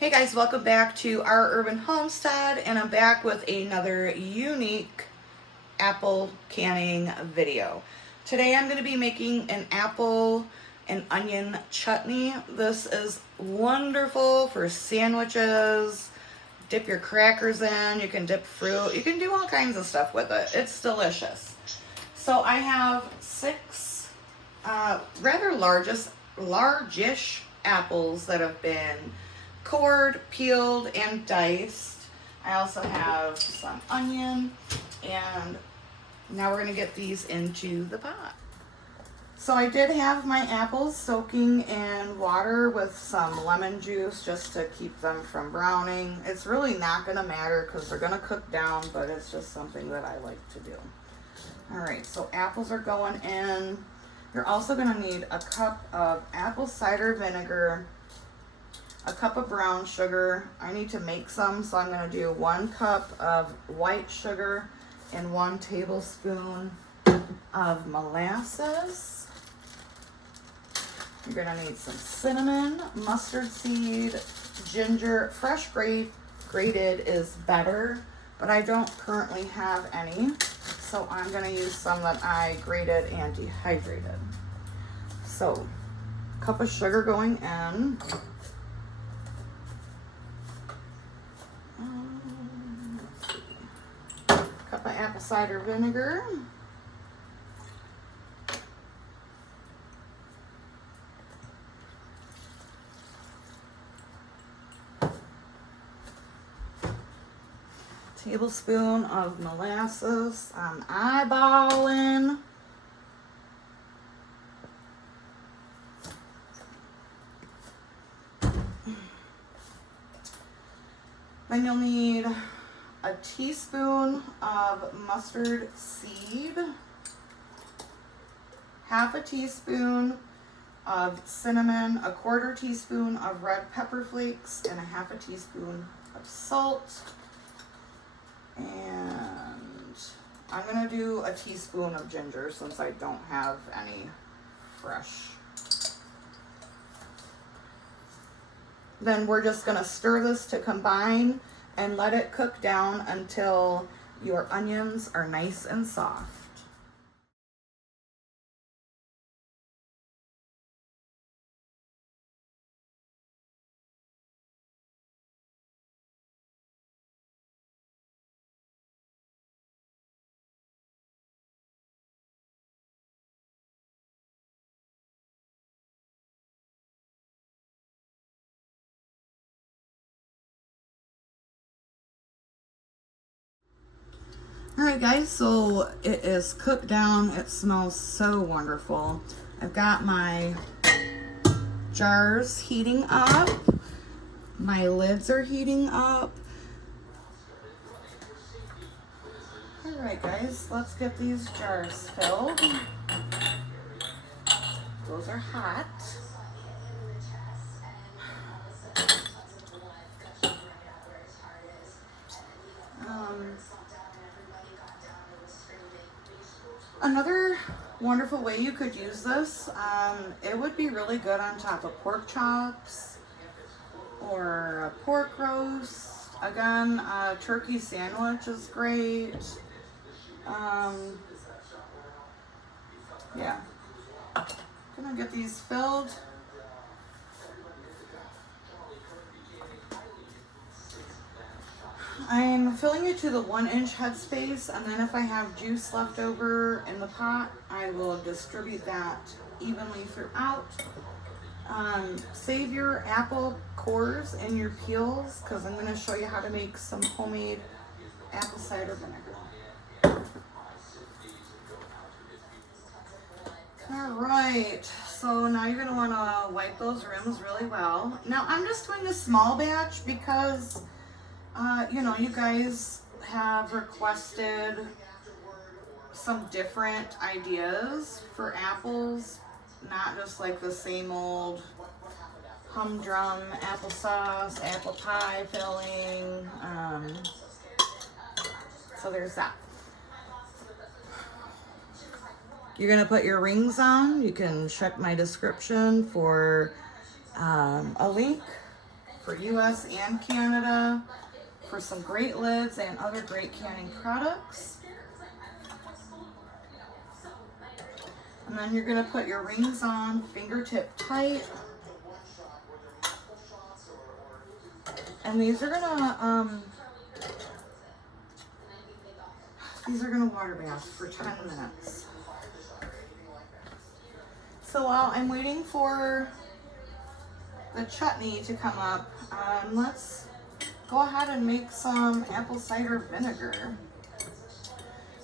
Hey guys, welcome back to our urban homestead, and I'm back with another unique apple canning video. Today I'm going to be making an apple and onion chutney. This is wonderful for sandwiches. Dip your crackers in, you can dip fruit, you can do all kinds of stuff with it. It's delicious. So I have six rather largish apples that have been cored, peeled, and diced. I also have some onion, and now we're going to get these into the pot. So I did have my apples soaking in water with some lemon juice just to keep them from browning. It's really not going to matter because they're going to cook down, but it's just something that I like to do. Alright, so apples are going in. You're also going to need a cup of apple cider vinegar, a cup of brown sugar. I need to make some, so I'm going to do 1 cup of white sugar and 1 tablespoon of molasses. You're going to need some cinnamon, mustard seed, ginger. Fresh grated is better, but I don't currently have any, so I'm going to use some that I grated and dehydrated. So, cup of sugar going in. Cup of apple cider vinegar. Tablespoon of molasses. I'm eyeballing. Then you'll need a teaspoon of mustard seed, half a teaspoon of cinnamon, a 1/4 teaspoon of red pepper flakes, and a half a teaspoon of salt. And I'm gonna do a teaspoon of ginger since I don't have any fresh. Then we're just gonna stir this to combine and let it cook down until your onions are nice and soft. Alright guys, so it is cooked down. It smells so wonderful. I've got my jars heating up. My lids are heating up. Alright guys, let's get these jars filled. Those are hot. Another wonderful way you could use this, it would be really good on top of pork chops or a pork roast. Again, a turkey sandwich is great. Yeah. Gonna get these filled. I'm filling it to the 1-inch headspace, and then if I have juice left over in the pot, I will distribute that evenly throughout. Save your apple cores and your peels, because I'm going to show you how to make some homemade apple cider vinegar. Alright, so now you're going to want to wipe those rims really well. Now I'm just doing a small batch because you know, you guys have requested some different ideas for apples, not just like the same old humdrum applesauce, apple pie filling. So there's that. You're gonna put your rings on. You can check my description for a link for US and Canada for some great lids and other great canning products. And then you're going to put your rings on fingertip tight. And these are gonna water bath for 10 minutes. So while I'm waiting for the chutney to come up, let's go ahead and make some apple cider vinegar.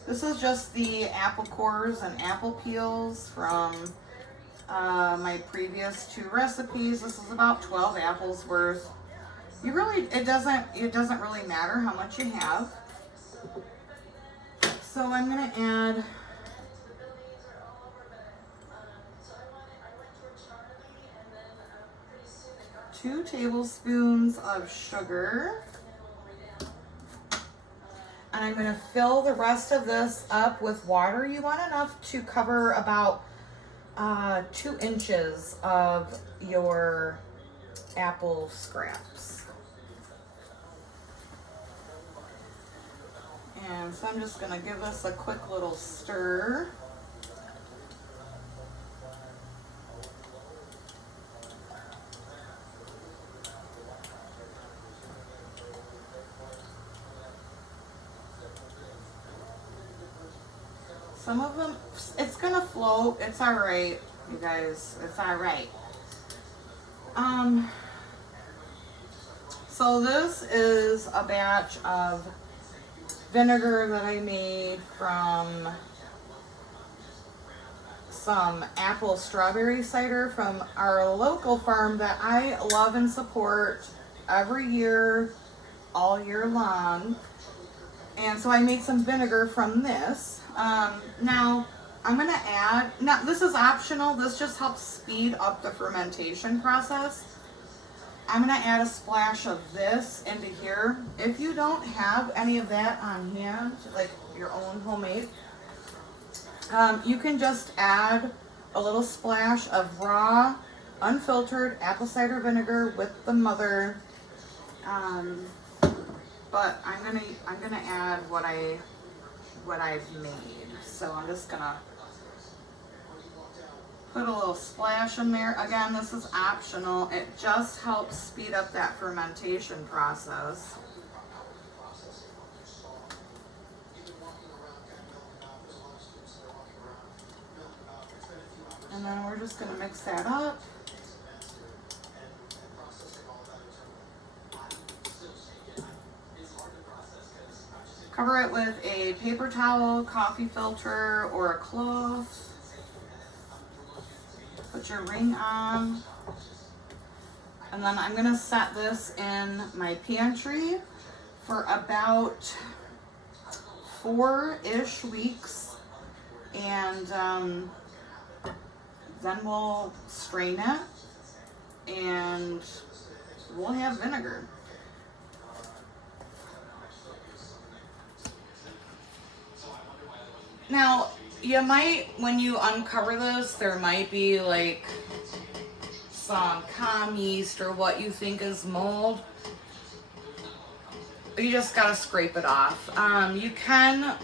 This is just the apple cores and apple peels from my previous 2 recipes. This is about 12 apples worth. It doesn't really matter how much you have. So I'm gonna add two tablespoons of sugar. And I'm gonna fill the rest of this up with water. You want enough to cover about 2 inches of your apple scraps. And so I'm just gonna give this a quick little stir. Some of them, it's gonna float. It's all right, you guys. It's all right. So this is a batch of vinegar that I made from some apple strawberry cider from our local farm that I love and support every year, all year long. And so I made some vinegar from this. Now I'm gonna add, now this is optional, this just helps speed up the fermentation process. I'm gonna add a splash of this into here. If you don't have any of that on hand, like your own homemade, you can just add a little splash of raw, unfiltered apple cider vinegar with the mother. But I'm gonna add what I've made. So I'm just gonna put a little splash in there. Again, this is optional. It just helps speed up that fermentation process. And then we're just gonna mix that up. Cover it with a paper towel, coffee filter, or a cloth. Put your ring on. And then I'm gonna set this in my pantry for about 4-ish weeks. And then we'll strain it and we'll have vinegar. Now, you might, when you uncover this, there might be like some calm yeast or what you think is mold. You just gotta scrape it off. You can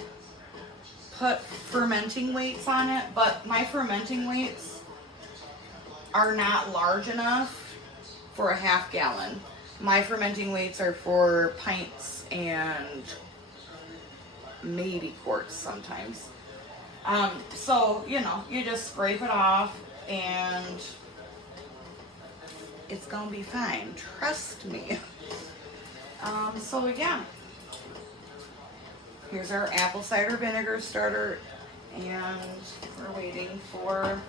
put fermenting weights on it, but my fermenting weights are not large enough for a ½ gallon. My fermenting weights are for pints and maybe quarts sometimes. So, you know, you just scrape it off and it's gonna be fine. Trust me. So yeah, here's our apple cider vinegar starter and we're waiting for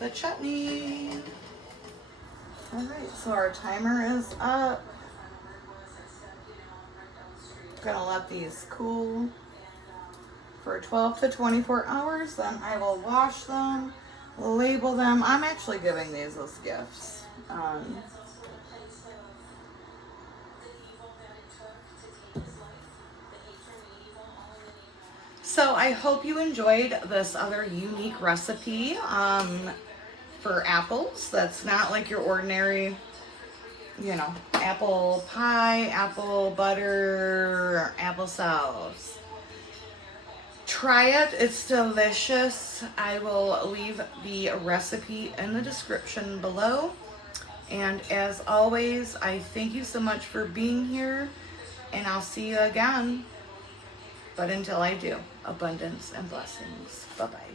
the chutney. All right, so our timer is up. Gonna let these cool for 12 to 24 hours, then I will wash them, label them. I'm actually giving these as gifts. So I hope you enjoyed this other unique recipe. for apples. That's not like your ordinary, you know, apple pie, apple butter, applesauce. Try it, it's delicious. I will leave the recipe in the description below. And as always, I thank you so much for being here, and I'll see you again. But until I do, abundance and blessings. Bye-bye.